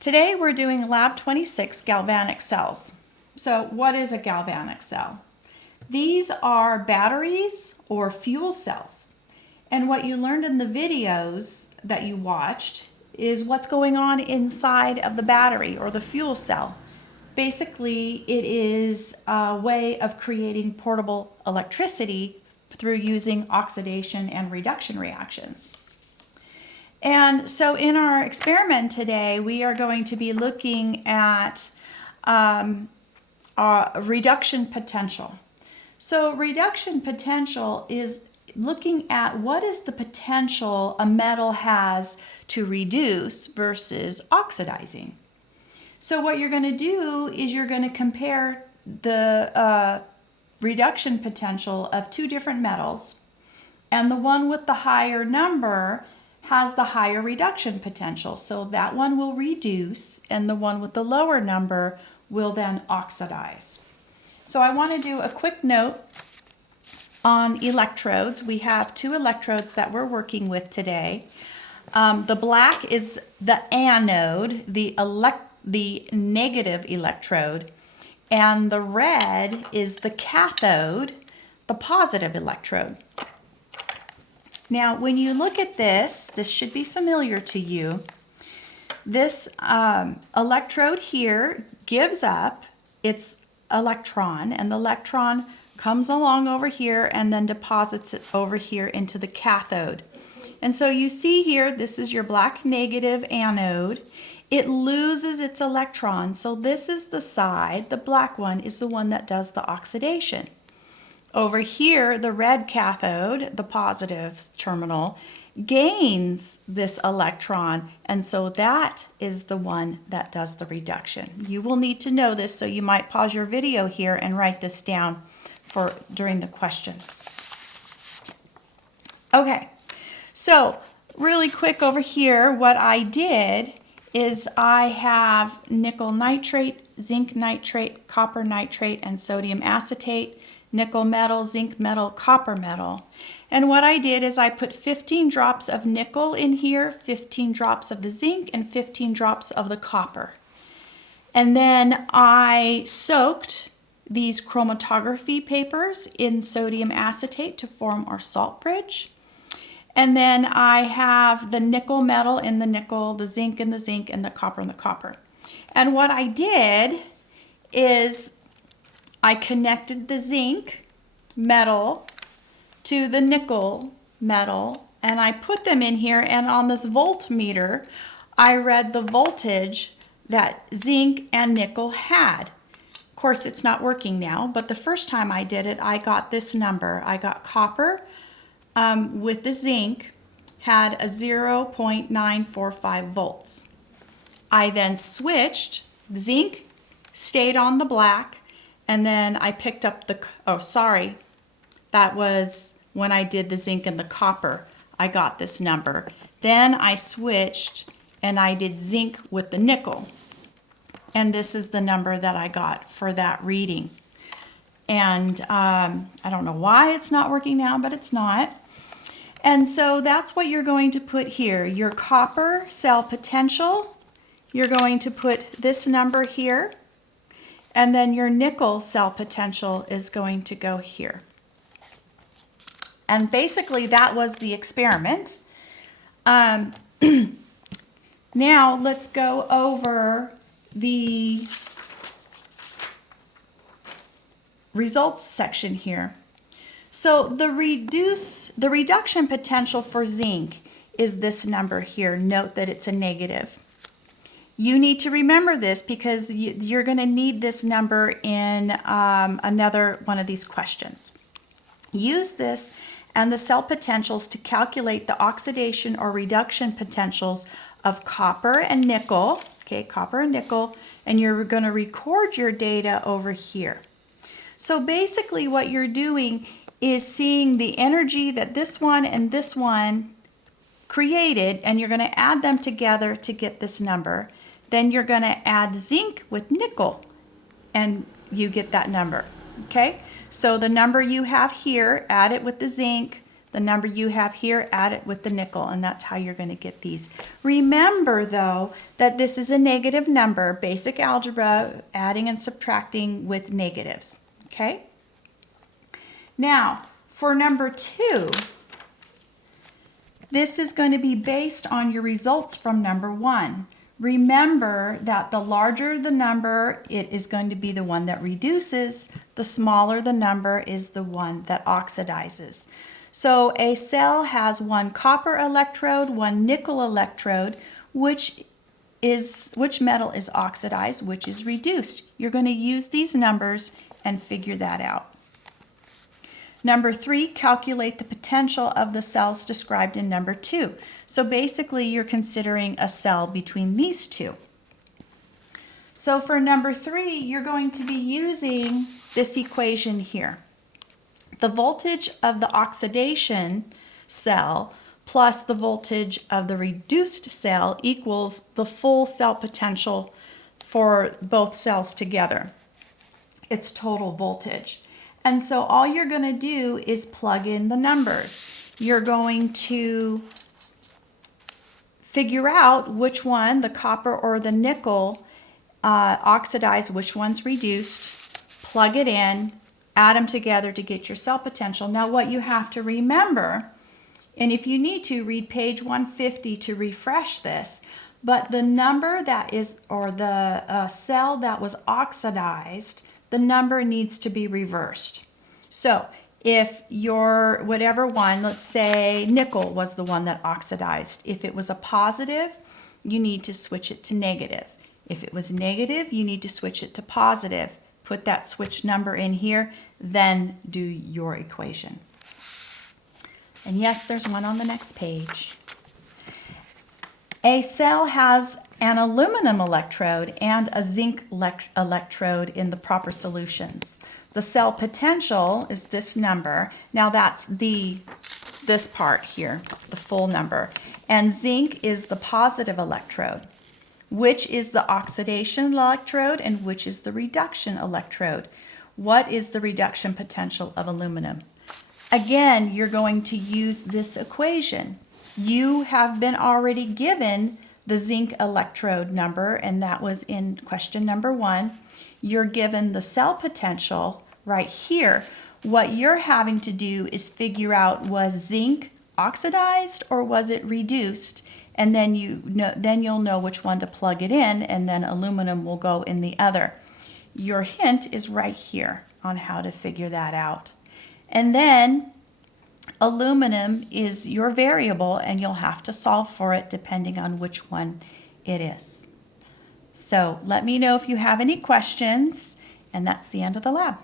Today we're doing Lab 26 galvanic cells. So what is a galvanic cell? These are batteries or fuel cells. And what you learned in the videos that you watched is what's going on inside of the battery or the fuel cell. Basically, it is a way of creating portable electricity through using oxidation and reduction reactions. And so in our experiment today, we are going to be looking at reduction potential. So reduction potential is looking at what is the potential a metal has to reduce versus oxidizing. So what you're going to do is you're going to compare the reduction potential of two different metals, and the one with the higher number has the higher reduction potential. So that one will reduce, and the one with the lower number will then oxidize. So I want to do a quick note on electrodes. We have two electrodes that we're working with today. The black is the anode, the negative electrode, and the red is the cathode, the positive electrode. Now, when you look at this should be familiar to you. This electrode here gives up its electron, and the electron comes along over here and then deposits it over here into the cathode. And so you see here, this is your black negative anode. It loses its electron, so this is the side, the black one is the one that does the oxidation. Over here, the red cathode, the positive terminal, gains this electron, and so that is the one that does the reduction. You will need to know this, so you might pause your video here and write this down for during the questions. Okay, so really quick over here, what I did is I have nickel nitrate, zinc nitrate, copper nitrate, and sodium acetate, nickel metal, zinc metal, copper metal. And what I did is I put 15 drops of nickel in here, 15 drops of the zinc, and 15 drops of the copper. And then I soaked these chromatography papers in sodium acetate to form our salt bridge. And then I have the nickel metal in the nickel, the zinc in the zinc, and the copper in the copper. And what I did is I connected the zinc metal to the nickel metal, and I put them in here, and on this voltmeter, I read the voltage that zinc and nickel had. Of course, it's not working now, but the first time I did it, I got this number. I got copper with the zinc had a 0.945 volts. I then switched, zinc stayed on the black, and then I picked up that was when I did the zinc and the copper, I got this number. Then I switched and I did zinc with the nickel. And this is the number that I got for that reading. And I don't know why it's not working now, but it's not. And so that's what you're going to put here. Your copper cell potential, you're going to put this number here. And then your nickel cell potential is going to go here. And basically that was the experiment. Now let's go over the results section here. So the reduction potential for zinc is this number here. Note that it's a negative. You need to remember this because you're going to need this number in another one of these questions. Use this and the cell potentials to calculate the oxidation or reduction potentials of copper and nickel. Okay, copper and nickel, and you're going to record your data over here. So basically what you're doing is seeing the energy that this one and this one created, and you're going to add them together to get this number. Then you're going to add zinc with nickel, and you get that number. Okay, so the number you have here, add it with the zinc, The number you have here, add it with the nickel, and that's how you're going to get these. Remember, though, that this is a negative number, basic algebra, adding and subtracting with negatives, okay? Now, for number 2, this is going to be based on your results from number 1. Remember that the larger the number, it is going to be the one that reduces. The smaller the number is the one that oxidizes. So a cell has one copper electrode, one nickel electrode, which metal is oxidized, which is reduced. You're going to use these numbers and figure that out. Number 3, calculate the potential of the cells described in number 2. So basically you're considering a cell between these two. So for number 3, you're going to be using this equation here. The voltage of the oxidation cell plus the voltage of the reduced cell equals the full cell potential for both cells together. It's total voltage. And so all you're going to do is plug in the numbers. You're going to figure out which one, the copper or the nickel, oxidized, which one's reduced, plug it in, add them together to get your cell potential. Now what you have to remember, and if you need to, read page 150 to refresh this, but the number that is, or the cell that was oxidized, the number needs to be reversed. So if your whatever one, let's say nickel was the one that oxidized, if it was a positive, you need to switch it to negative. If it was negative, you need to switch it to positive. Put that switch number in here, then do your equation. And yes, there's one on the next page. A cell has an aluminum electrode and a zinc electrode in the proper solutions. The cell potential is this number. Now that's this part here, the full number. And zinc is the positive electrode. Which is the oxidation electrode and which is the reduction electrode? What is the reduction potential of aluminum? Again, you're going to use this equation. You have been already given the zinc electrode number, and that was in question number 1. You're given the cell potential right here. What you're having to do is figure out, was zinc oxidized or was it reduced? And then you'll know which one to plug it in, and then aluminum will go in the other. Your hint is right here on how to figure that out. And then aluminum is your variable, and you'll have to solve for it depending on which one it is. So let me know if you have any questions, and that's the end of the lab.